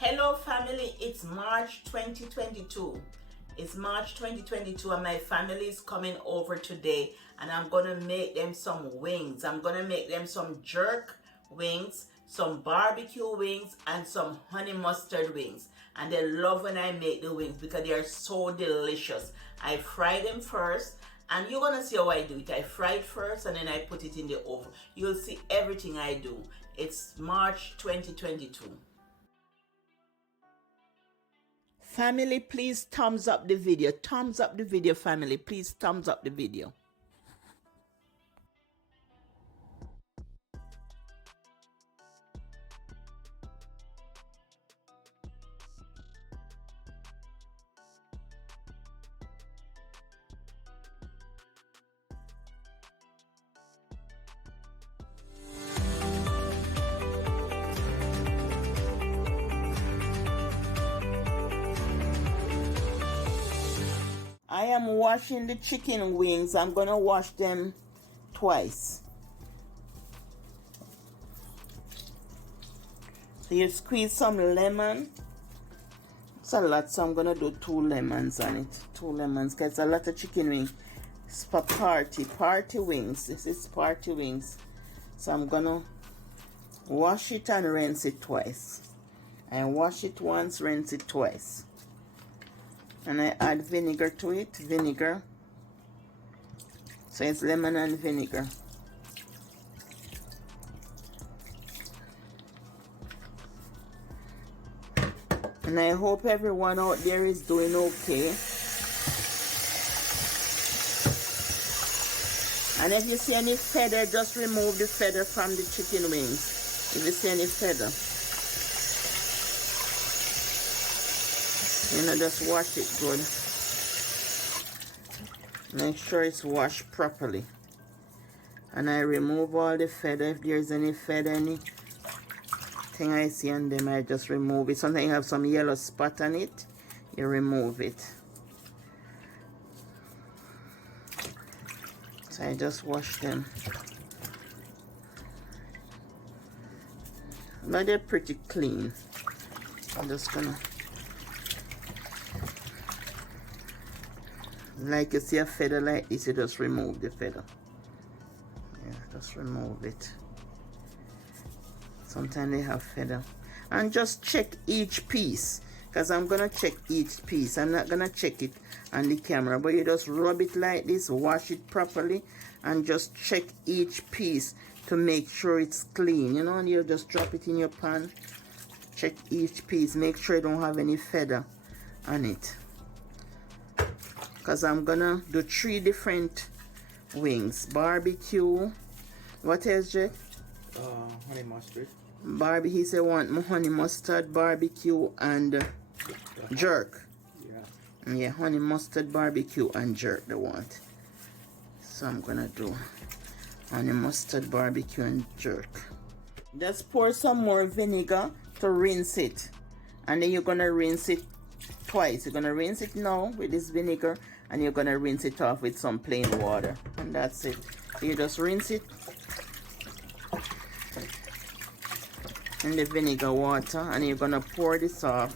Hello family, it's March 2022. It's March 2022 and my family is coming over today and I'm gonna make them some wings. I'm gonna make them some jerk wings, some barbecue wings, and some honey mustard wings. And they love when I make the wings because they are so delicious. I fry them first and you're gonna see how I do it. I fry it first and then I put it in the oven. You'll see everything I do. It's March 2022. Family, please thumbs up the video. Thumbs up the video, family. Please thumbs up the video. I am washing the chicken wings. I'm going to wash them twice. So you squeeze some lemon. It's a lot, so I'm going to do 2 lemons on it. 2 lemons because it's a lot of chicken wings. It's for party wings. This is party wings. So I'm going to wash it and rinse it twice. I wash it once, rinse it twice. And I add vinegar to it, vinegar. So it's lemon and vinegar. And I hope everyone out there is doing okay. And if you see any feather, just remove the feather from the chicken wings. If you see any feather. Just wash it good. Make sure it's washed properly. And I remove all the feather. If there's any feather, anything I see on them, I just remove it. Sometimes you have some yellow spot on it, you remove it. So I just wash them. But they're pretty clean. I'm just gonna, like you see a feather like this, you just remove the feather. Yeah, just remove it. Sometimes they have feather. And just check each piece, because I'm gonna check each piece. I'm not gonna check it on the camera, but you just rub it like this, wash it properly, and just check each piece to make sure it's clean. You know, and you just drop it in your pan. Check each piece, make sure you don't have any feather on it. Because I'm gonna do 3 different wings. Barbecue. What else, Jay? Honey mustard. He said want honey mustard, barbecue, and jerk. Yeah, honey mustard, barbecue, and jerk they want. So I'm gonna do honey mustard, barbecue, and jerk. Just pour some more vinegar to rinse it. And then you're gonna rinse it twice. You're gonna rinse it now with this vinegar, and you're gonna rinse it off with some plain water, and that's it. So you just rinse it in the vinegar water, and you're gonna pour this off,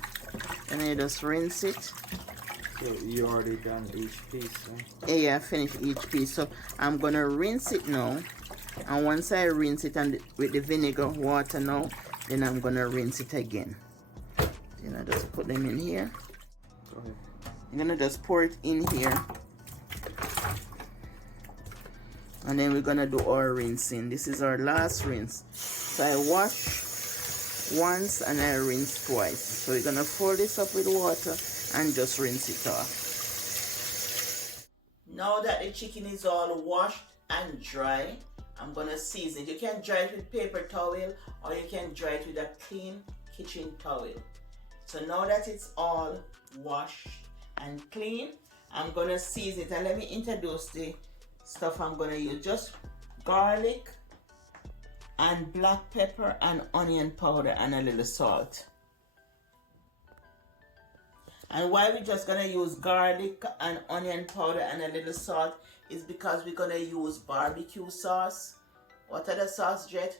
and you just rinse it. So you already done each piece, huh? Yeah, I finished each piece. So I'm gonna rinse it now, and once I rinse it and with the vinegar water now, then I'm gonna rinse it again. Then I just put them in here. Go ahead. I'm gonna just pour it in here, and then we're gonna do our rinsing. This is our last rinse. So I wash once and I rinse twice. So we're gonna fold this up with water and just rinse it off. Now that the chicken is all washed and dry, I'm gonna season it. You can dry it with paper towel, or you can dry it with a clean kitchen towel. So now that it's all washed and clean, I'm gonna season it. And let me introduce the stuff I'm gonna use. Just garlic and black pepper and onion powder and a little salt. And why we're just gonna use garlic and onion powder and a little salt is because we're gonna use barbecue sauce. What other sauce, Jet?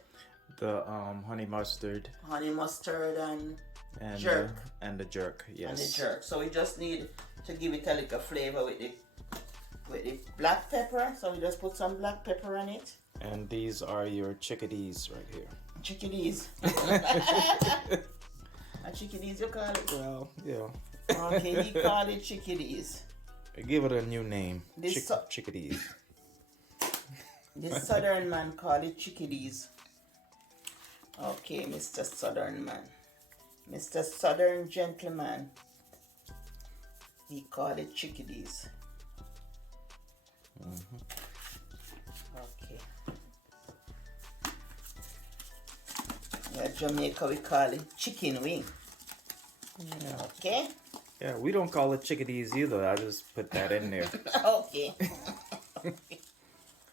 The honey mustard. Honey mustard and And jerk. And the jerk, yes. And the jerk. So we just need to give it a little flavor with the black pepper. So we just put some black pepper on it. And these are your chickadees right here. Chickadees. A chickadees you call it? Well, yeah. Okay, he call it chickadees. Give it a new name. This Chickadees. This southern man call it chickadees. Okay, Mr. Southern man. Mr. Southern gentleman. He called it chickadees. Okay. Yeah, Jamaica we call it chicken wing. Yeah. Okay? Yeah, we don't call it chickadees either. I just put that in there. Okay.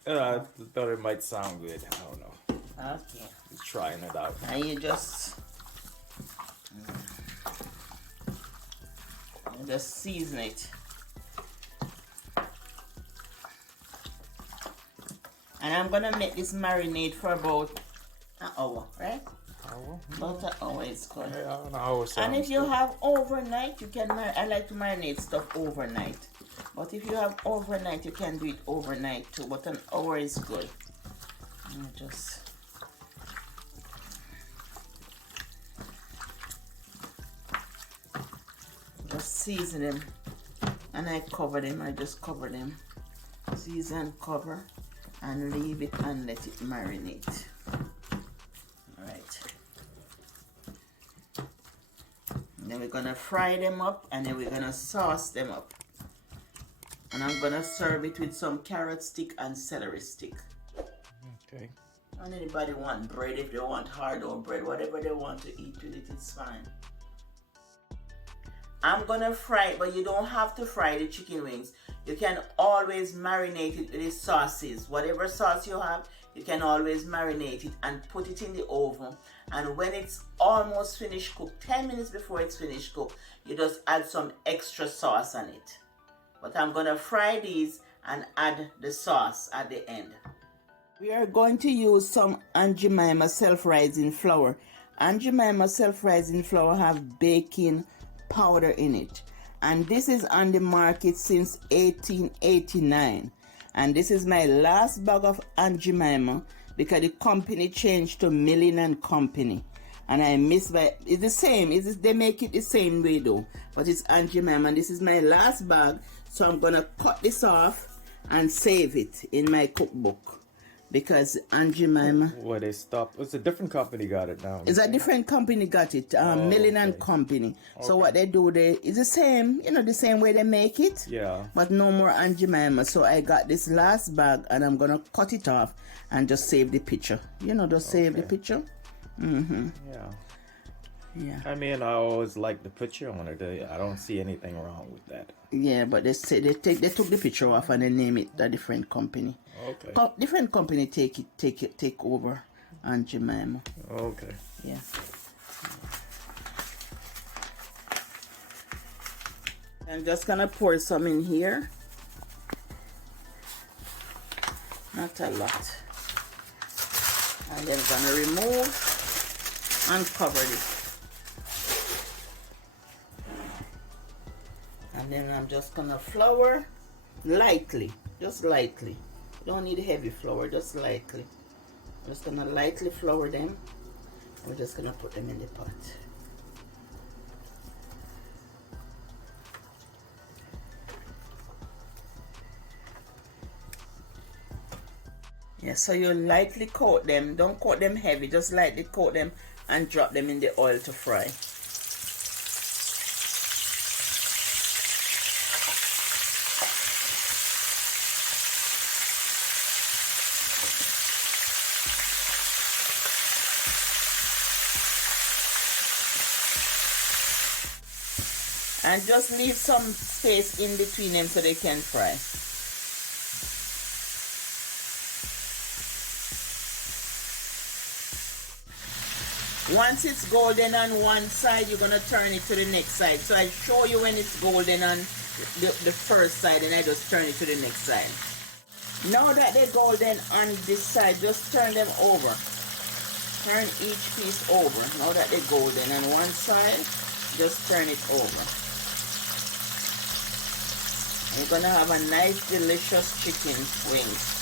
I thought it might sound good. I don't know. Okay. Just trying it out. And you just season it. And I'm gonna make this marinate for about an hour, right? About an hour is good. Yeah, an hour sounds And if you good. have overnight, you can I like to marinate stuff overnight. But if you have overnight, you can do it overnight too. But an hour is good. Just season them, and I cover them. I just cover them, season, cover, and leave it and let it marinate. All right. And then we're gonna fry them up, and then we're gonna sauce them up. And I'm gonna serve it with some carrot stick and celery stick. Okay. And anybody want bread, if they want hard or bread, whatever they want to eat with it, it's fine. I'm gonna fry it, but you don't have to fry the chicken wings. You can always marinate it with the sauces. Whatever sauce you have, you can always marinate it and put it in the oven. And when it's almost finished cooked, 10 minutes before it's finished cooked, you just add some extra sauce on it. But I'm gonna fry these and add the sauce at the end. We are going to use some Aunt Jemima self-rising flour. Aunt Jemima self-rising flour have baking powder in it, and this is on the market since 1889, and this is my last bag of Aunt Jemima because the company changed to Milling and Company, and I miss my, it's the same, they make it the same way though, but it's Aunt Jemima, and this is my last bag, so I'm gonna cut this off and save it in my cookbook. Because Aunt Jemima, Well, they stopped. It's a different company got it now. it's a different company got it, Milling and Company. So what they do, it's the same, the same way they make it. Yeah. But no more Aunt Jemima. So I got this last bag, and I'm gonna cut it off and just save the picture. Just save the picture. Yeah. Yeah. I mean, I always like the picture on it. I don't see anything wrong with that. Yeah, but they say they took the picture off and they name it a different company. Okay. Different company take over Aunt Jemima. Okay. Yeah. I'm just gonna pour some in here. Not a lot. And then gonna remove and cover this. And then I'm just gonna flour lightly, just lightly. You don't need heavy flour, just lightly. I'm just gonna lightly flour them. We're just gonna put them in the pot. Yeah, so you lightly coat them. Don't coat them heavy, just lightly coat them and drop them in the oil to fry. And just leave some space in between them so they can fry. Once it's golden on one side, you're going to turn it to the next side. So I show you when it's golden on the first side, and I just turn it to the next side. Now that they're golden on this side, just turn them over. Turn each piece over. Now that they're golden on one side, just turn it over. You're gonna have a nice, delicious chicken wings.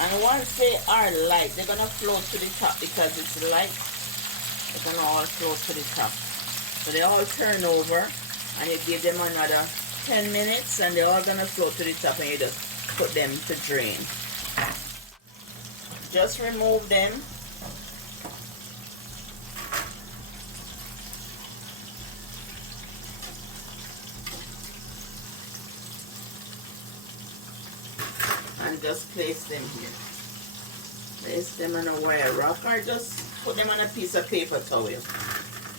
And once they are light, they're gonna float to the top because it's light. They're gonna all float to the top. So they all turn over, and you give them another 10 minutes, and they're all gonna float to the top, and you just put them to drain. Just remove them. And just place them here. Place them on a wire rack, or just put them on a piece of paper towel.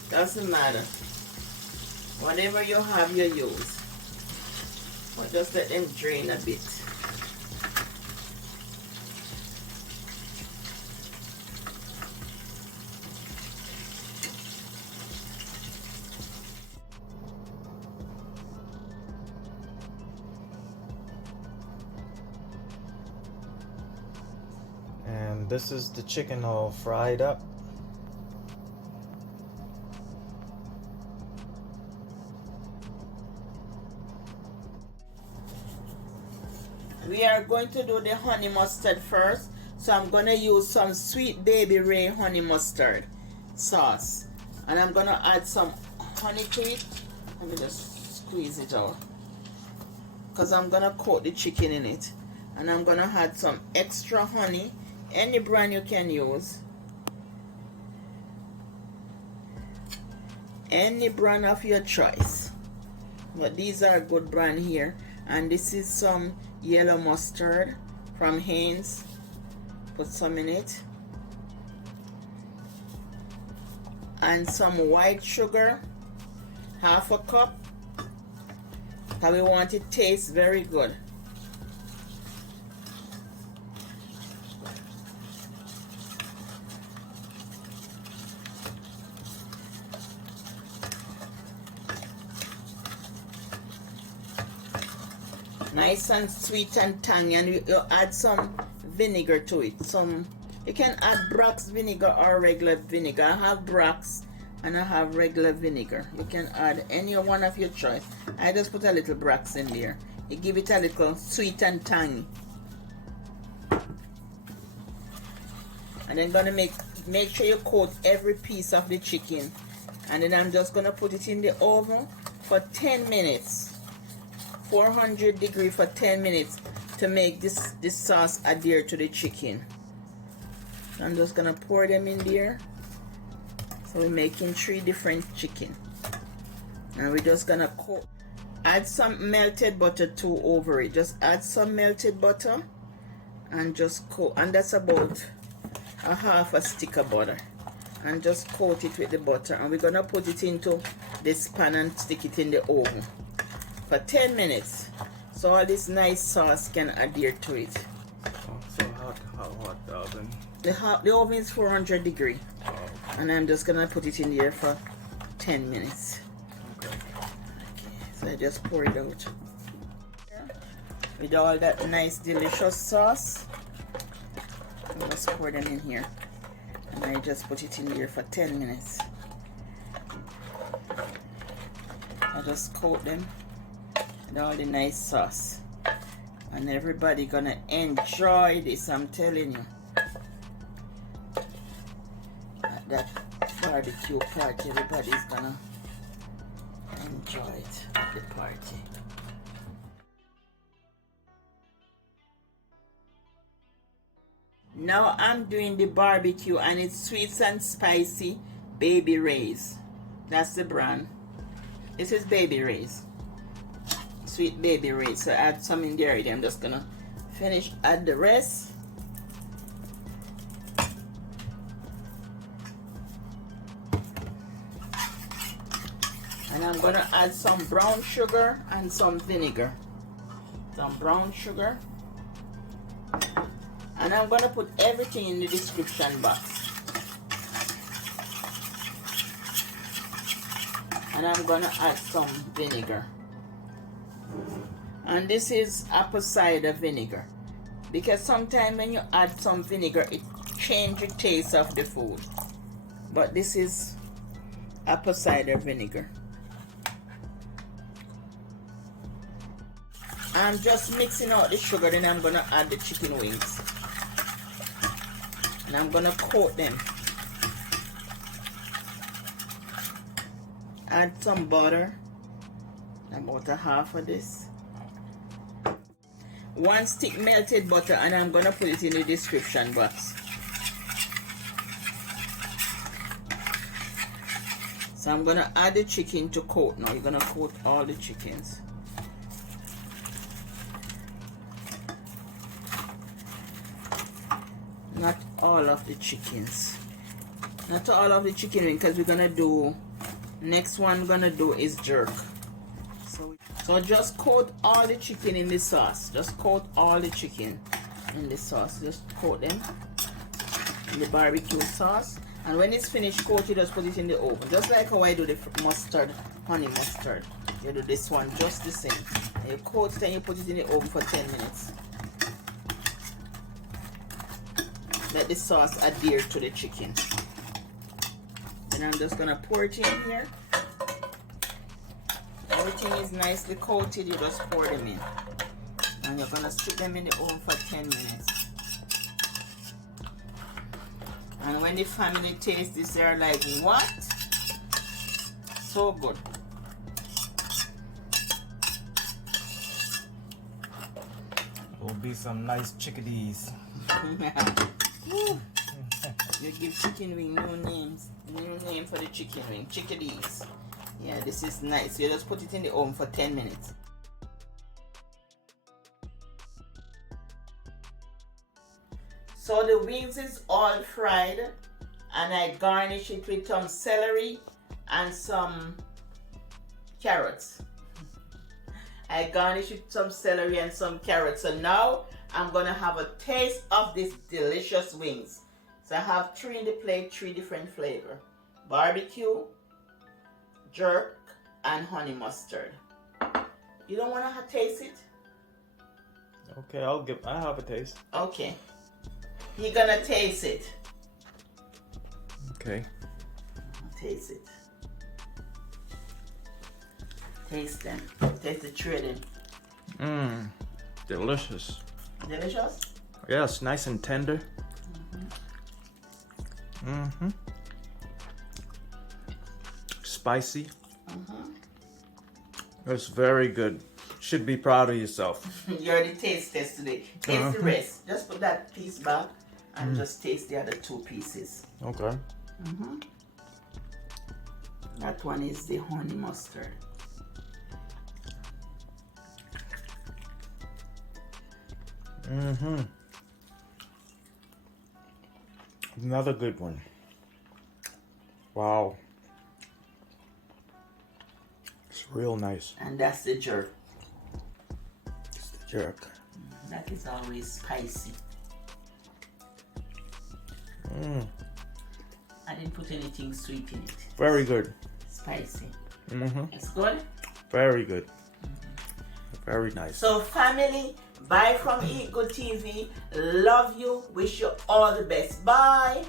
Doesn't matter. Whatever you have, you use. But just let them drain a bit. And this is the chicken all fried up. We are going to do the honey mustard first. So I'm going to use some Sweet Baby Ray honey mustard sauce. And I'm going to add some honey to it. Let me just squeeze it out. Because I'm going to coat the chicken in it. And I'm going to add some extra honey. Any brand you can use. Any brand of your choice. But these are a good brand here. And this is some yellow mustard from Heinz. Put some in it. And some white sugar. Half a cup. Because we want it to taste very good. Nice and sweet and tangy, and you add some vinegar to it. You can add Brax vinegar or regular vinegar. I have Brax and I have regular vinegar. You can add any one of your choice. I just put a little Brax in there. You give it a little sweet and tangy. And then gonna make sure you coat every piece of the chicken. And then I'm just gonna put it in the oven for 10 minutes. 400 degrees for 10 minutes to make this sauce adhere to the chicken. I'm just gonna pour them in there. So we're making 3 different chicken, and we're just gonna coat. Add some melted butter too over it. Just add some melted butter and just coat, and that's about a half a stick of butter, and just coat it with the butter. And we're gonna put it into this pan and stick it in the oven for 10 minutes, so all this nice sauce can adhere to it. So how hot the oven? The oven is 400 degrees. Oh. And I'm just gonna put it in there for 10 minutes. Okay. So I just pour it out. With all that nice delicious sauce, I just pour them in here. And I just put it in there for 10 minutes. I just coat them with all the nice sauce, and everybody gonna enjoy this, I'm telling you. At that barbecue party, everybody's gonna enjoy it at the party. Now I'm doing the barbecue, and it's Sweet and Spicy Baby Ray's. That's the brand. This is Baby Ray's. Sweet Baby Ray's. So add some in there. I'm just gonna finish add the rest. And I'm gonna add some brown sugar and some vinegar. Some brown sugar. And I'm gonna put everything in the description box. And I'm gonna add some vinegar. And this is apple cider vinegar, because sometimes when you add some vinegar it changes the taste of the food. But this is apple cider vinegar. I'm just mixing out the sugar, then I'm gonna add the chicken wings. And I'm gonna coat them. Add some butter, about a half of this. 1 stick melted butter, and I'm gonna put it in the description box. So I'm gonna add the chicken to coat now. You're gonna coat all the chickens. Not all of the chickens. Not all of the chicken wing, because we're gonna do, next one we're gonna do is jerk. So just coat all the chicken in the sauce. Just coat all the chicken in the sauce. Just coat them in the barbecue sauce. And when it's finished coat, you just put it in the oven. Just like how I do the mustard, honey mustard. You do this one just the same. And you coat it and you put it in the oven for 10 minutes. Let the sauce adhere to the chicken. And I'm just gonna pour it in here. Everything is nicely coated, you just pour them in. And you're gonna stick them in the oven for 10 minutes. And when the family tastes this, they're like, what? So good. Will be some nice chickadees. You give chicken wing new names. New name for the chicken wing. Chickadees. Yeah, this is nice. You just put it in the oven for 10 minutes. So the wings is all fried, and I garnish it with some celery and some carrots. I garnish it with some celery and some carrots. So now I'm gonna have a taste of these delicious wings. So I have 3 in the plate, 3 different flavor: barbecue, jerk, and honey mustard. You don't want to taste it? Okay, I'll have a taste. Okay. You're gonna taste it. Okay. Taste it. Taste them. Taste the shredded. Mmm. Delicious. Delicious? Yes, nice and tender. Mm-hmm. Spicy. It's very good. Should be proud of yourself. You already taste test today. Taste the rest. Just put that piece back and just taste the other 2 pieces. Okay. That one is the honey mustard. Another good one. Wow. It's real nice. And that's the jerk. It's the jerk. That is always spicy. I didn't put anything sweet in it. Very good. Spicy. It's good? Very good. Very nice. So family, bye from Eat Good TV. Love you. Wish you all the best. Bye.